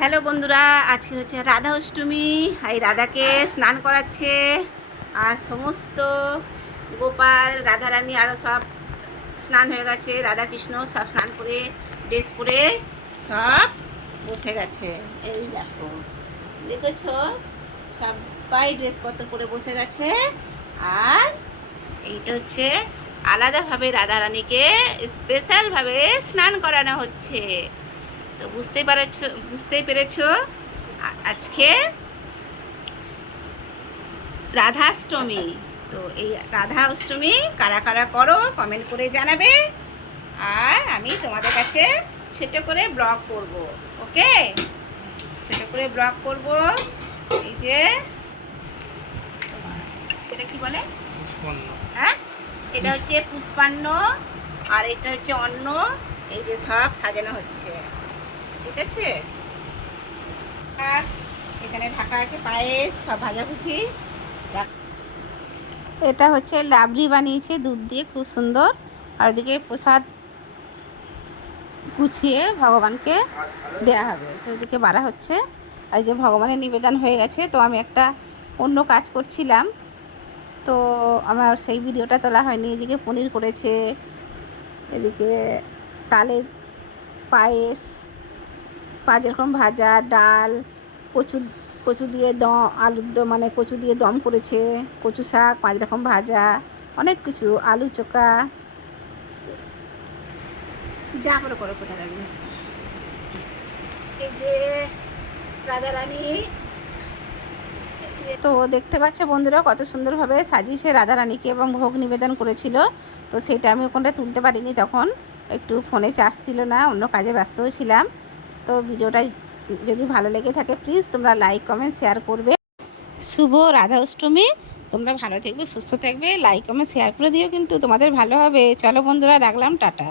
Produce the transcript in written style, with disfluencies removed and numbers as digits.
Hello বন্ধুরা, আজকে হচ্ছে রাধা অষ্টমী। এই রাধাকে স্নান করাচ্ছে আর সমস্ত গোপাল রাধারানী আরও সব স্নান হয়ে গেছে। রাধা কৃষ্ণ সব স্নান করে ড্রেস পরে সব বসে গেছে। এই দেখো, দেখেছো সবাই ড্রেসপত্র পরে বসে গেছে। আর এইটা হচ্ছে আলাদাভাবে রাধারানীকে স্পেশালভাবে স্নান করানো হচ্ছে। তো বুঝতেই পেরেছো আজকে রাধাষ্টমী। তো এই রাধা অষ্টমী কারা কারা করো কমেন্ট করে জানাবে। আর আমি তোমাদের কাছে ছোট করে ব্লগ করব, ওকে? ছোট করে ব্লগ করব। এই যে এটা কি বলে, হ্যাঁ, এটা হচ্ছে পুষ্পান্ন আর এটা হচ্ছে অন্ন। এই যে সব সাজানো হচ্ছে, ঠিক আছে? আর এখানে ঢাকা আছে পায়েস, সব ভাজাভুজি। এটা হচ্ছে লাবড়ি বানিয়েছে দুধ দিয়ে, খুব সুন্দর। আর ওদিকে প্রসাদ গুছিয়ে ভগবানকে দেয়া হবে। তো ওদিকে বাড়া হচ্ছে। আর যে ভগবানের নিবেদন হয়ে গেছে। তো আমি একটা অন্য কাজ করছিলাম, তো আমার সেই ভিডিওটা তোলা হয়নি। এদিকে পনির করেছে, এদিকে তালের পায়েস, 5 রকম ভাজা, ডাল, কচু কচু দিয়ে আলুর দম, মানে কচু দিয়ে দম করেছে, কচু শাক, 5 রকম ভাজা, অনেক কিছু, আলু চোখা। যা করে করো, কোথায় লাগবে। এই যে রাধারানী, তো দেখতে পাচ্ছ বন্ধুরা কত সুন্দরভাবে সাজিয়েছে রাধারানীকে এবং ভোগ নিবেদন করেছিল। তো সেটা আমি ওখানটা তুলতে পারিনি, তখন একটু ফোনে চার্জ ছিল না, অন্য কাজে ব্যস্ত ছিলাম। তো ভিডিওটা যদি ভালো লেগে থাকে প্লিজ তোমরা লাইক কমেন্ট শেয়ার করবে। শুভ রাধা অষ্টমী। তোমরা ভালো থাকবে, সুস্থ থাকবে, লাইক কমেন্ট শেয়ার করে দিও, কিন্তু তোমাদের ভালো হবে। চলো বন্ধুরা, রাখলাম, টাটা।